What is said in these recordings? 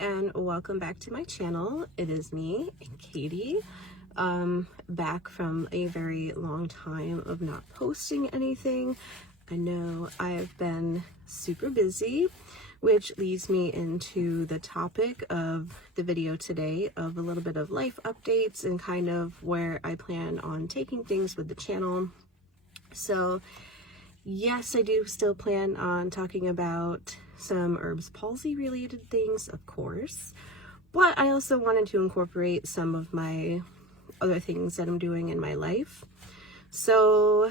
and welcome back to my channel. It is me, Katie, back from a very long time of not posting anything. I know I've been super busy, which leads me into the topic of the video today of a little bit of life updates and kind of where I plan on taking things with the channel. So yes, I do still plan on talking about some Erb's palsy related things, of course, but I also wanted to incorporate some of my other things that I'm doing in my life. So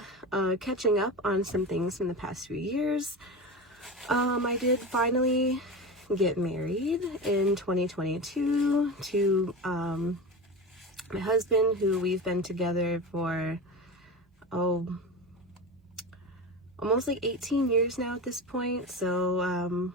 catching up on some things from the past few years, I did finally get married in 2022 to my husband, who we've been together for almost like 18 years now at this point. So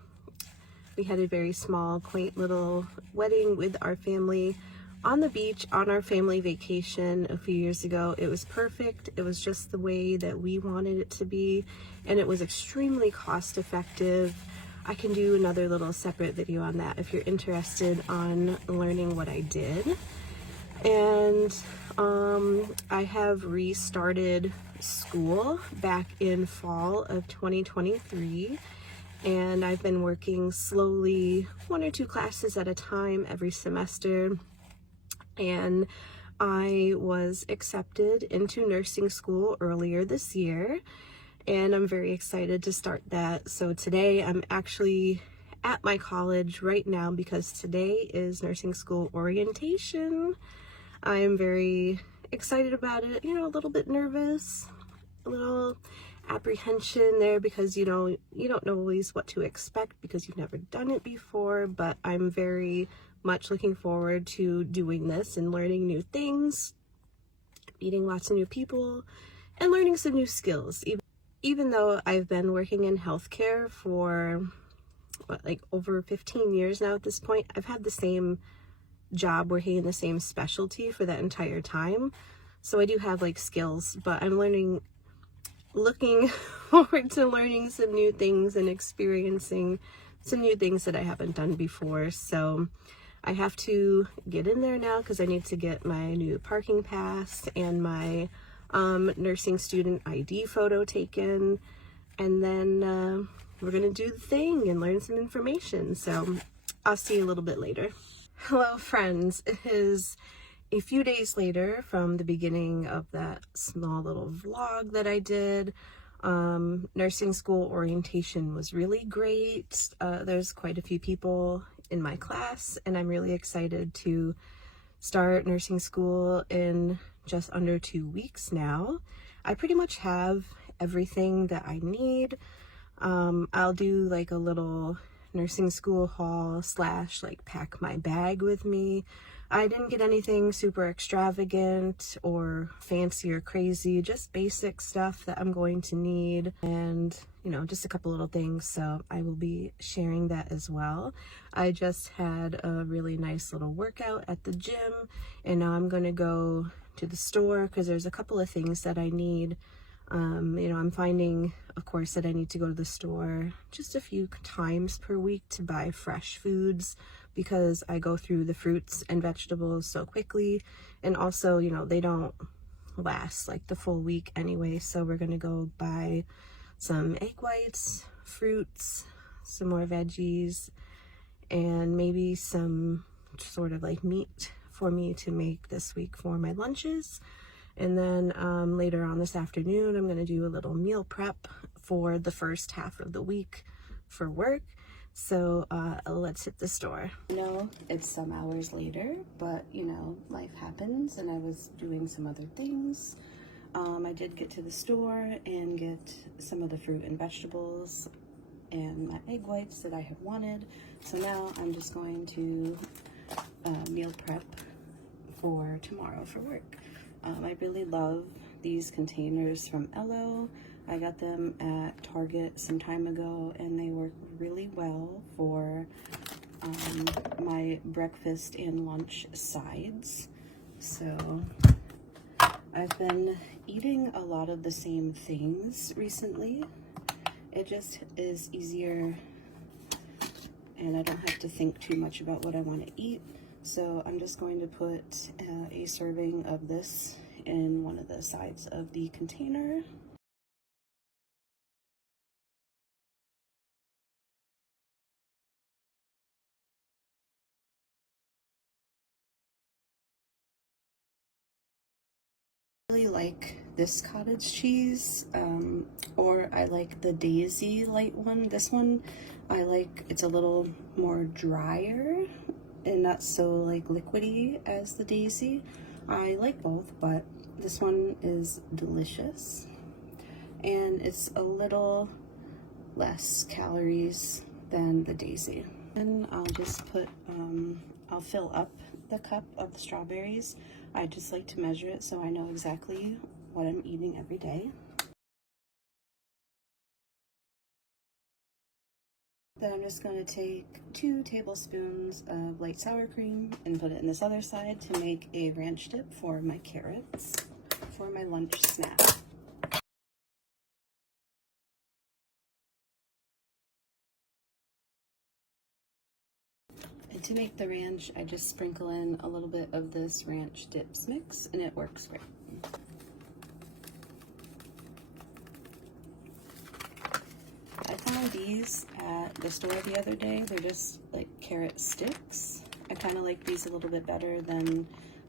we had a very small, quaint little wedding with our family on the beach on our family vacation a few years ago. It was perfect. It was just the way that we wanted it to be, and it was extremely cost effective. I can do another little separate video on that if you're interested on learning what I did. And I have restarted school back in fall of 2023, and I've been working slowly, 1 or 2 classes at a time every semester, and I was accepted into nursing school earlier this year, and I'm very excited to start that. So today I'm actually at my college right now because today is nursing school orientation. I am very excited about it, you know, a little bit nervous, a little apprehension there because, you know, you don't know always what to expect because you've never done it before, but I'm very much looking forward to doing this and learning new things, meeting lots of new people, and learning some new skills. Even though I've been working in healthcare for like over 15 years now at this point, I've had the same job working in the same specialty for that entire time. So I do have like skills, but I'm looking forward to learning some new things and experiencing some new things that I haven't done before. So I have to get in there now because I need to get my new parking pass and my nursing student ID photo taken, and then we're gonna do the thing and learn some information. So I'll see you a little bit later. Hello friends, it is a few days later from the beginning of that small little vlog that I did. Nursing school orientation was really great. There's quite a few people in my class, and I'm really excited to start nursing school in just under 2 weeks now. I pretty much have everything that I need. I'll do like a little nursing school haul / like pack my bag with me. I didn't get anything super extravagant or fancy or crazy, just basic stuff that I'm going to need, and you know, just a couple little things. So I will be sharing that as well. I just had a really nice little workout at the gym, and now I'm going to go to the store because there's a couple of things that I need. You know, I'm finding, of course, that I need to go to the store just a few times per week to buy fresh foods because I go through the fruits and vegetables so quickly, and also, you know, they don't last like the full week anyway. So we're gonna go buy some egg whites, fruits, some more veggies, and maybe some sort of like meat for me to make this week for my lunches. And then later on this afternoon, I'm going to do a little meal prep for the first half of the week for work. So let's hit the store. I know it's some hours later, but you know, life happens, and I was doing some other things. I did get to the store and get some of the fruit and vegetables and my egg whites that I had wanted. So now I'm just going to meal prep for tomorrow for work. I really love these containers from Ello. I got them at Target some time ago, and they work really well for my breakfast and lunch sides. So I've been eating a lot of the same things recently. It just is easier and I don't have to think too much about what I want to eat. So I'm just going to put a serving of this in one of the sides of the container. I really like this cottage cheese, or I like the Daisy light one. This one I like, it's a little more drier and not so like liquidy as the Daisy. I like both, but this one is delicious and it's a little less calories than the Daisy. And I'll just put, I'll fill up the cup of the strawberries. I just like to measure it so I know exactly what I'm eating every day. Then I'm just going to take 2 tablespoons of light sour cream and put it in this other side to make a ranch dip for my carrots for my lunch snack. And to make the ranch, I just sprinkle in a little bit of this ranch dips mix and it works great. I found these at the store the other day. They're just like carrot sticks. I kind of like these a little bit better than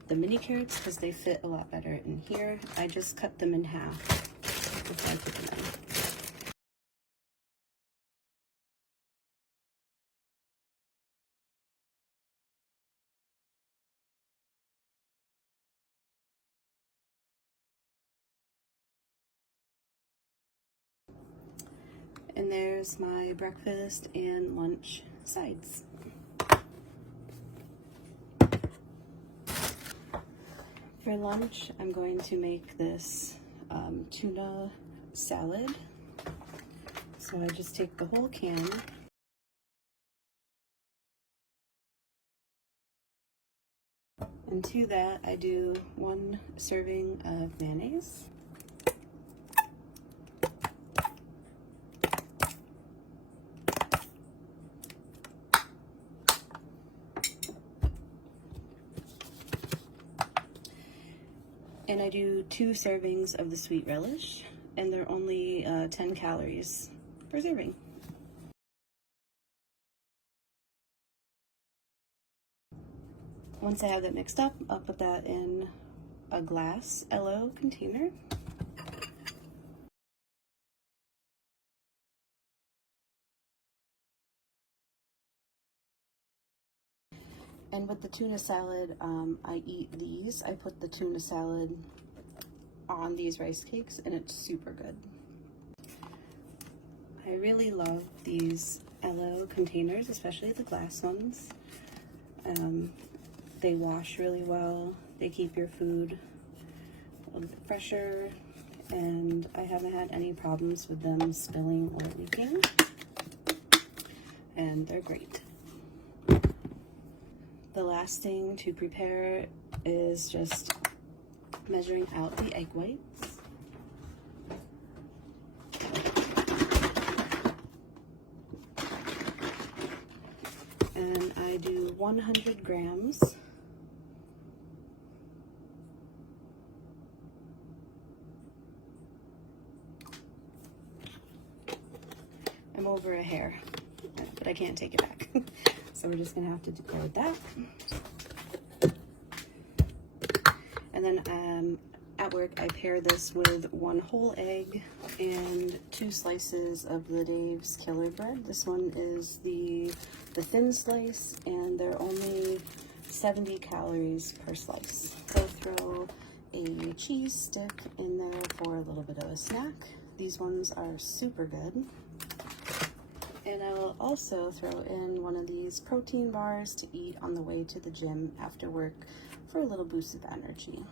the mini carrots because they fit a lot better in here. I just cut them in half before I put them in. And there's my breakfast and lunch sides. For lunch, I'm going to make this tuna salad. So I just take the whole can. And to that, I do 1 serving of mayonnaise. And I do 2 servings of the sweet relish, and they're only 10 calories per serving. Once I have that mixed up, I'll put that in a glass LO container. And with the tuna salad, I eat these. I put the tuna salad on these rice cakes and it's super good. I really love these LO containers, especially the glass ones. They wash really well. They keep your food a little bit fresher, and I haven't had any problems with them spilling or leaking. And they're great. The last thing to prepare is just measuring out the egg whites. And I do 100 grams. I'm over a hair, but I can't take it back. So we're just gonna have to go with that. And then at work, I pair this with 1 whole egg and 2 slices of the Dave's Killer Bread. This one is the thin slice, and they're only 70 calories per slice. So throw a cheese stick in there for a little bit of a snack. These ones are super good. And I will also throw in one of these protein bars to eat on the way to the gym after work for a little boost of energy.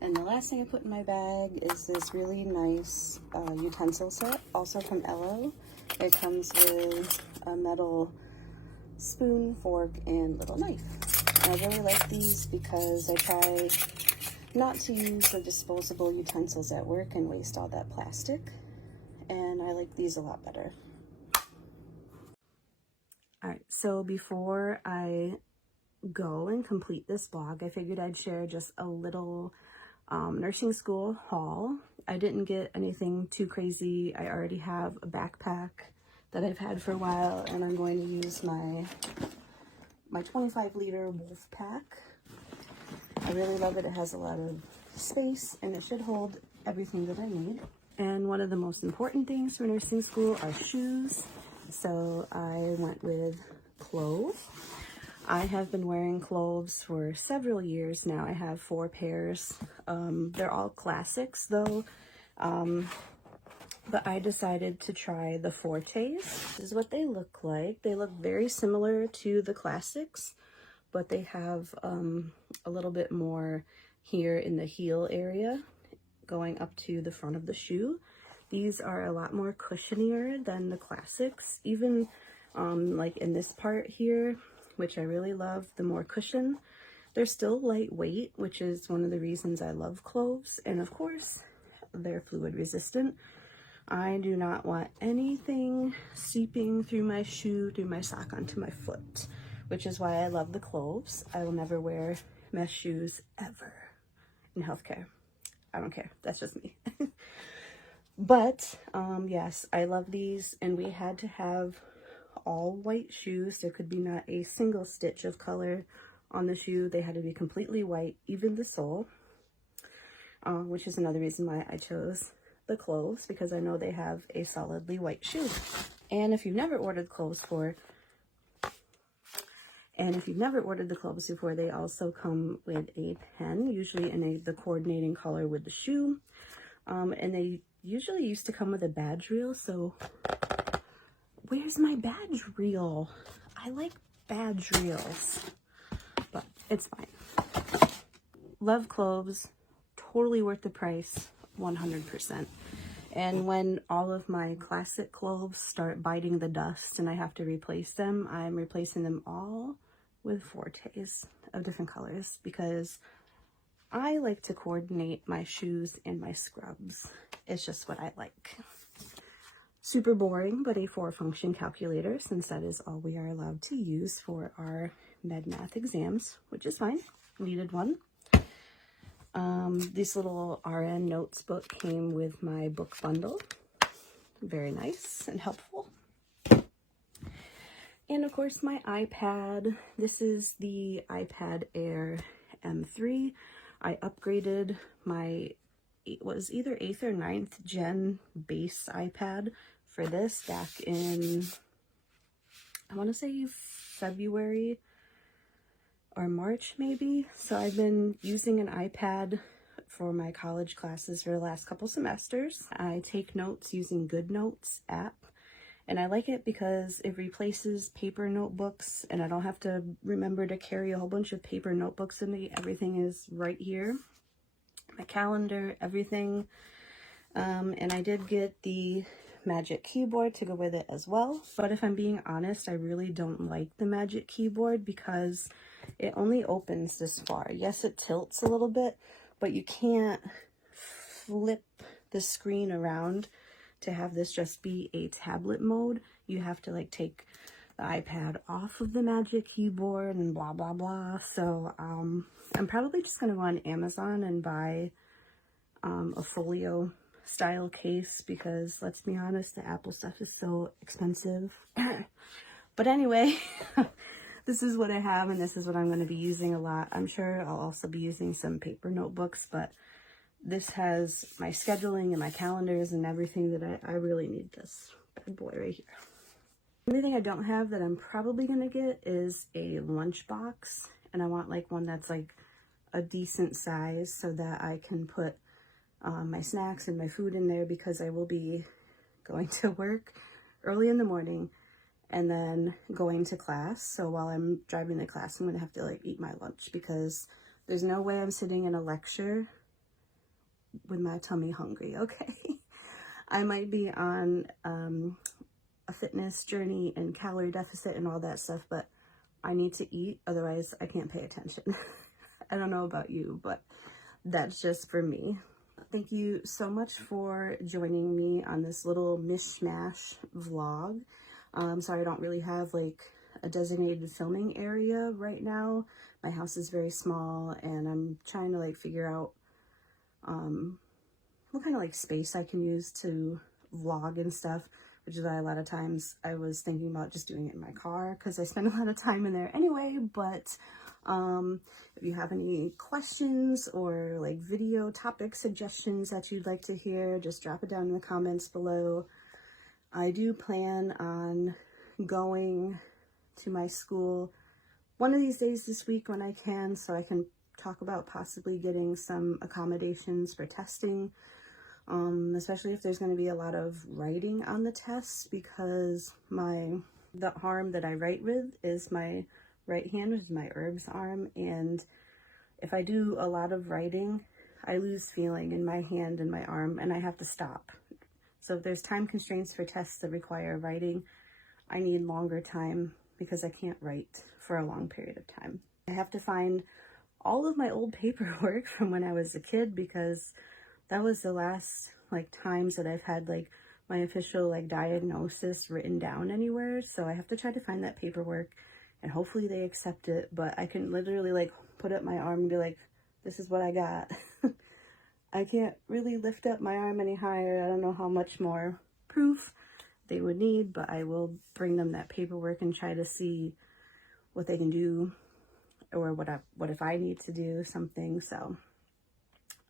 And the last thing I put in my bag is this really nice utensil set, also from LO. It comes with a metal spoon, fork, and little knife. And I really like these because I try not to use the disposable utensils at work and waste all that plastic. And I like these a lot better. All right, so before I go and complete this vlog, I figured I'd share just a little nursing school haul. I didn't get anything too crazy. I already have a backpack that I've had for a while, and I'm going to use my 25-liter wolf pack. I really love it. It has a lot of space and it should hold everything that I need. And one of the most important things for nursing school are shoes. So I went with clove. I have been wearing cloves for several years now. I have 4 pairs. They're all classics though. But I decided to try the Fortes. This is what they look like. They look very similar to the classics, but they have a little bit more here in the heel area going up to the front of the shoe. These are a lot more cushionier than the classics, even like in this part here, which I really love, the more cushion. They're still lightweight, which is one of the reasons I love cloves, and of course they're fluid resistant. I do not want anything seeping through my shoe, through my sock, onto my foot, which is why I love the cloves. I will never wear mesh shoes ever in healthcare. I don't care. That's just me. But yes, I love these, and we had to have all white shoes. There could be not a single stitch of color on the shoe. They had to be completely white, even the sole, which is another reason why I chose the cloves, because I know they have a solidly white shoe. And if you've never ordered cloves before, they also come with a pen, usually in the coordinating color with the shoe. And they usually used to come with a badge reel. So where's my badge reel? I like badge reels, but it's fine. Love cloves, totally worth the price, 100%. And when all of my classic cloves start biting the dust and I have to replace them, I'm replacing them all with Fortes of different colors, because I like to coordinate my shoes and my scrubs. It's just what I like. Super boring, but a 4-function calculator, since that is all we are allowed to use for our med math exams, which is fine. Needed one. This little RN notes book came with my book bundle. Very nice and helpful. And of course my iPad. This is the iPad Air M3. I upgraded my, it was either 8th or 9th gen base iPad for this back in, I want to say February or March maybe. So I've been using an iPad for my college classes for the last couple semesters. I take notes using GoodNotes app, and I like it because it replaces paper notebooks, and I don't have to remember to carry a whole bunch of paper notebooks with me. Everything is right here. My calendar, everything. And I did get the Magic Keyboard to go with it as well. But if I'm being honest, I really don't like the Magic Keyboard because it only opens this far. Yes, it tilts a little bit, but you can't flip the screen around to have this just be a tablet mode. You have to like take the iPad off of the Magic Keyboard and blah, blah, blah. So I'm probably just going to go on Amazon and buy a folio style case, because let's be honest, the Apple stuff is so expensive. But anyway, this is what I have, and this is what I'm going to be using a lot. I'm sure I'll also be using some paper notebooks, but this has my scheduling and my calendars and everything that I really need this bad boy right here. The only thing I don't have that I'm probably going to get is a lunchbox, and I want like one that's like a decent size so that I can put my snacks and my food in there, because I will be going to work early in the morning and then going to class. So while I'm driving to class, I'm going to have to like eat my lunch, because there's no way I'm sitting in a lecture with my tummy hungry, okay? I might be on a fitness journey and calorie deficit and all that stuff, but I need to eat, otherwise I can't pay attention. I don't know about you, but that's just for me. Thank you so much for joining me on this little mishmash vlog. Sorry I don't really have like a designated filming area right now. My house is very small, and I'm trying to like figure out what kind of like space I can use to vlog and stuff, which is why a lot of times I was thinking about just doing it in my car because I spend a lot of time in there anyway. But if you have any questions or like video topic suggestions that you'd like to hear, just drop it down in the comments below. I do plan on going to my school one of these days this week when I can, so I can talk about possibly getting some accommodations for testing, especially if there's going to be a lot of writing on the tests, because the arm that I write with is my right hand, which is my herbs arm, and if I do a lot of writing, I lose feeling in my hand and my arm, and I have to stop. So if there's time constraints for tests that require writing, I need longer time because I can't write for a long period of time. I have to find all of my old paperwork from when I was a kid, because that was the last like times that I've had like my official like diagnosis written down anywhere. So I have to try to find that paperwork, and hopefully they accept it. But I can literally like put up my arm and be like, this is what I got. I can't really lift up my arm any higher. I don't know how much more proof they would need, but I will bring them that paperwork and try to see what they can do, or what if I need to do something. So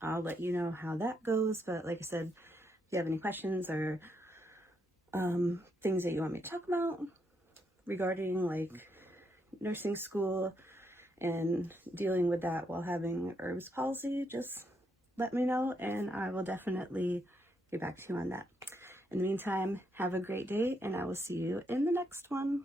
I'll let you know how that goes. But like I said, if you have any questions or things that you want me to talk about regarding like nursing school and dealing with that while having herbs palsy, just let me know and I will definitely get back to you on that. In the meantime, have a great day, and I will see you in the next one.